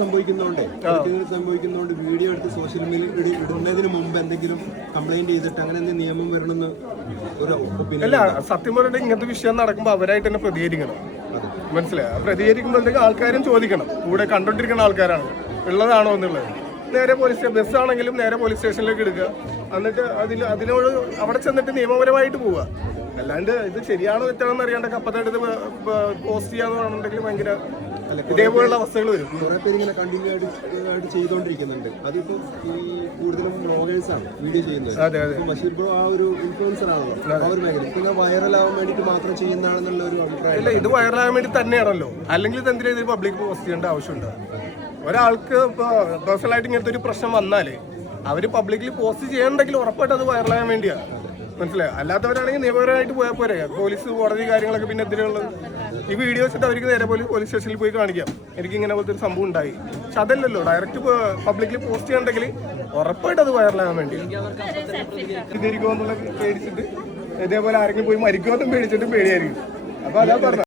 സംഭവിക്കുന്നതുകൊണ്ട് video എടുത്ത് social media ഇടുന്നതിന് മുമ്പ് എന്തെങ്കിലും കംപ്ലൈന്റ് ചെയ്തിട്ട് അങ്ങനെ എന്തെങ്കിലും നിയമം വരണമെന്ന് ഒരു അല്ല. സത്യം പറഞ്ഞിട്ട് ഇങ്ങനത്തെ വിഷയം നടക്കുമ്പോൾ അവരായിട്ട് തന്നെ പ്രതികരിക്കണം. മനസ്സിലായി? പ്രതികരിക്കുമ്പോൾ എന്തെങ്കിലും ആൾക്കാരും ചോദിക്കണം, കൂടെ കണ്ടോണ്ടിരിക്കുന്ന ആൾക്കാരാണ് ഉള്ളതാണോ എന്നുള്ളത്. നേരെ പോലീസ് ബസ്സാണെങ്കിലും നേരെ പോലീസ് സ്റ്റേഷനിലേക്ക് എടുക്കുക, എന്നിട്ട് അതിനോട് അവിടെ ചെന്നിട്ട് നിയമപരമായിട്ട് പോവുക. അല്ലാണ്ട് ഇത് ശരിയാണോ തെറ്റാണെന്ന് അറിയാണ്ട് കപ്പത്തെടുത്ത് പോസ്റ്റ് ചെയ്യാന്ന് പറഞ്ഞിട്ടുണ്ടെങ്കിൽ ഭയങ്കര ഇതേപോലുള്ള അവസ്ഥകൾ വരും. കുറെ പേര് ഇങ്ങനെ കണ്ടിന്യൂ ആയിട്ട് ചെയ്തുകൊണ്ടിരിക്കുന്നുണ്ട്. അതിപ്പോ ഈ കൂടുതലും ബ്ലോഗേഴ്സ് ആണ് വീഡിയോ ചെയ്യുന്നത്. അതെ അതെ. ബഷീർ ബ്രോ ആ ഒരു ഇൻഫ്ലുവൻസർ ആണല്ലോ, ആ ഒരു മേഖല പിന്നെ വൈറലാവാൻ വേണ്ടിയിട്ട് മാത്രം ചെയ്യുന്നതാണെന്നുള്ള ഒരു അഭിപ്രായം. ഇല്ല, ഇത് വൈറലാകാൻ വേണ്ടി തന്നെയാണല്ലോ. അല്ലെങ്കിൽ ഇത് എന്തിനാ ഇത് പബ്ലിക് പോസ്റ്റ് ചെയ്യേണ്ട ആവശ്യമുണ്ടോ? ഒരാൾക്ക് ഇപ്പോൾ പേഴ്സണലായിട്ട് ഇങ്ങനത്തെ ഒരു പ്രശ്നം വന്നാൽ അവർ പബ്ലിക്കലി പോസ്റ്റ് ചെയ്യണമെങ്കിൽ ഉറപ്പായിട്ട് അത് വൈറലാകാൻ വേണ്ടിയാണ്. മനസ്സിലായോ? അല്ലാത്തവരാണെങ്കിൽ നിയമപരമായിട്ട് പോയാൽ പോരെ. പോലീസ് കോടതി കാര്യങ്ങളൊക്കെ പിന്നെ എന്തിനുള്ളത്? ഈ വീഡിയോസ് ഇട്ട് അവർക്ക് നേരെ പോലീസ് സ്റ്റേഷനിൽ പോയി കാണിക്കാം, എനിക്ക് ഇങ്ങനെ പോലത്തെ ഒരു സംഭവം ഉണ്ടായി. പക്ഷെ അതല്ലല്ലോ, ഡയറക്റ്റ് പബ്ലിക്കലി പോസ്റ്റ് ചെയ്യണമെങ്കിൽ ഉറപ്പായിട്ട് അത് വൈറലാകാൻ വേണ്ടി ഇതിരിക്കുമെന്നുള്ള പേടിച്ചിട്ട് ഇതേപോലെ ആരെങ്കിലും പോയി മരിക്കുമെന്നും പേടിച്ചിട്ടും പേടിയായിരിക്കും. അപ്പൊ അതാ പറഞ്ഞത്.